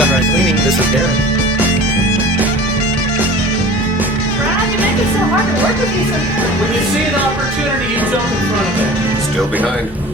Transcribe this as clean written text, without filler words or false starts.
Sunrise Cleaning, this is Darren. Brad, you make it so hard to work with you sometimes. When you see an opportunity, you jump in front of it. Still behind.